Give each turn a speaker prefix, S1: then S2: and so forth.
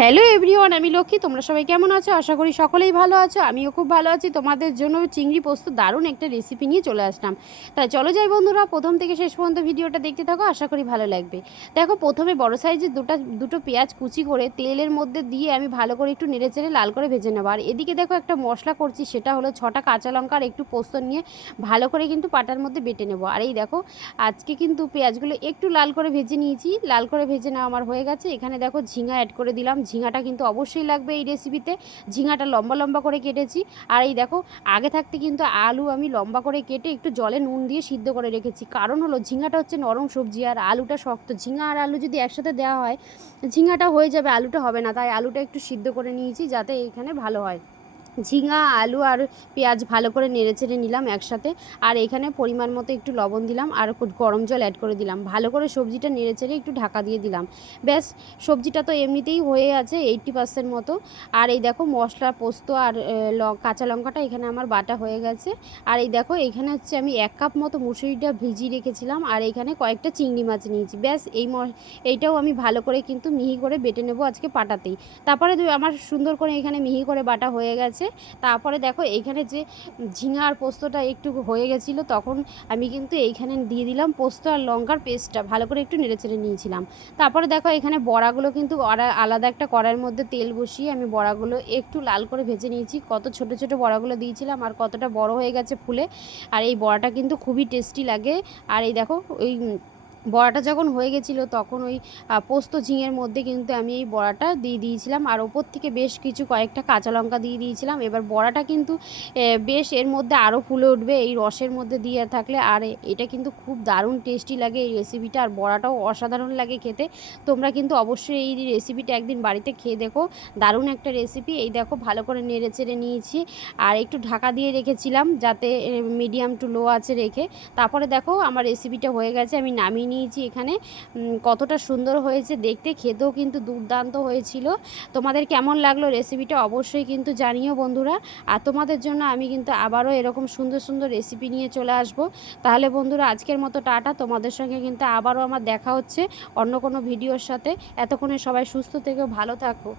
S1: Hello everyone, আমি লক্ষ্মী। তোমরা সবাই কেমন আছো? আশা করি সকলেই ভালো আছো। আমিও খুব ভালো আছি। তোমাদের জন্য চিংড়ি পোস্ত দারুণ একটা রেসিপি নিয়ে চলে আসলাম। তাই চলো যাই বন্ধুরা, প্রথম থেকে শেষ পর্যন্ত ভিডিওটা দেখতে থাকো, আশা করি ভালো লাগবে। দেখো, প্রথমে বড় সাইজের দুটো দুটো পেঁয়াজ কুচি করে তেলের মধ্যে দিয়ে আমি ভালো করে একটু নেড়ে চেড়ে লাল করে ভেজে নেব। আর এদিকে দেখো একটা মশলা করছি, সেটা হলো ছটা কাঁচা লঙ্কা আর একটু পোস্ত নিয়ে ভালো করে কিন্তু পাটার মধ্যে বেটে নেব। আর এই দেখো, আজকে কিন্তু পেঁয়াজগুলো একটু লাল করে ভেজে নিয়েছি। লাল করে ভেজে নেওয়া আমার হয়ে গেছে। এখানে দেখো ঝিঙা অ্যাড করে দিলাম। ঝিঙাটা কিন্তু অবশ্যই লাগবে এই রেসিপিতে ঝিঙাটা লম্বা লম্বা করে কেটেছি। আর এই দেখো, আগে থাকতে কিন্তু আলু আমি লম্বা করে কেটে একটু জলে নুন দিয়ে সিদ্ধ করে রেখেছি। কারণ হলো, ঝিঙাটা হচ্ছে নরম সবজি আর আলুটা শক্ত। ঝিঙা আর আলু যদি একসাথে দেওয়া হয়, ঝিঙাটা হয়ে যাবে, আলুটা হবে না। তাই আলুটা একটু সিদ্ধ করে নিয়েছি যাতে এখানে ভালো হয়। ঝিঙা, আলু আর পেঁয়াজ ভালো করে নেড়ে চেড়ে নিলাম একসাথে। আর এখানে পরিমাণ মতো একটু লবণ দিলাম আর গরম জল অ্যাড করে দিলাম। ভালো করে সবজিটা নেড়ে চেড়ে একটু ঢাকা দিয়ে দিলাম। ব্যাস, সবজিটা তো এমনিতেই হয়ে আছে এইটটি পার্সেন্ট মতো। আর এই দেখো মশলা পোস্ত আর কাঁচা লঙ্কাটা এখানে আমার বাটা হয়ে গেছে। আর এই দেখো এখানে হচ্ছে আমি এক কাপ মতো মুসুরিটা ভিজিয়ে রেখেছিলাম আর এখানে কয়েকটা চিংড়ি মাছ নিয়েছি। ব্যাস, এই এইটাও আমি ভালো করে কিন্তু মিহি করে বেটে নেব আজকে পাটাতেই। তারপরে আমার সুন্দর করে এখানে মিহি করে বাটা হয়ে গেছে। তারপরে দেখো এইখানে যে ঝিঙা আর পোস্তটা একটু হয়ে গেছিল, তখন আমি কিন্তু এইখানে দিয়ে দিলাম পোস্ত আর লঙ্কার পেস্টটা, ভালো করে একটু নেড়ে চেড়ে নিয়েছিলাম। তারপরে দেখো এখানে বড়াগুলো কিন্তু আলাদা একটা কড়াইয়ের মধ্যে তেল বসিয়ে আমি বড়াগুলো একটু লাল করে ভেজে নিয়েছি। কত ছোট ছোট বড়াগুলো দিয়েছিলাম আর কতটা বড় হয়ে গেছে ফুলে। আর এই বড়াটা কিন্তু খুবই টেস্টি লাগে। আর এই দেখো ওই বড়াটা যখন হয়ে গেছিল, তখন ওই পোস্ত ঝিঙের মধ্যে কিন্তু আমি এই বড়াটা দিয়ে দিয়েছিলাম। আর ওপর থেকে বেশ কিছু কয়েকটা কাঁচা লঙ্কা দিয়ে দিয়েছিলাম। এবার বড়াটা কিন্তু বেশ এর মধ্যে আরও ফুলে উঠবে। এই রসের মধ্যে দিয়ে থাকলে আর এটা কিন্তু খুব দারুণ টেস্টি লাগে এই রেসিপিটা আর বড়াটাও অসাধারণ লাগে খেতে। তোমরা কিন্তু অবশ্যই এই রেসিপিটা একদিন বাড়িতে খেয়ে দেখো। দারুণ একটা রেসিপি এই দেখো, ভালো করে নেড়ে চেড়ে নিয়েছি। আর একটু ঢাকা দিয়ে রেখেছিলাম যাতে মিডিয়াম টু লো আছে রেখে। তারপরে দেখো, আমার রেসিপিটা হয়ে গেছে। আমি নামিয়ে নিয়েছি এখানে। কতটা সুন্দর হয়েছে দেখতে, খেতেও কিন্তু দুর্দান্ত হয়েছিল। তোমাদের কেমন লাগল রেসিপিটা অবশ্যই কিন্তু জানিও বন্ধুরা। আর তোমাদের জন্য আমি কিন্তু আবারও এরকম সুন্দর সুন্দর রেসিপি নিয়ে চলে আসব। তাহলে বন্ধুরা, আজকের মতো টাটা। তোমাদের সঙ্গে কিন্তু আবারও আমার দেখা হচ্ছে অন্য কোনো ভিডিওর সাথে। এতক্ষণে সবাই সুস্থ থেকেও ভালো থাকো।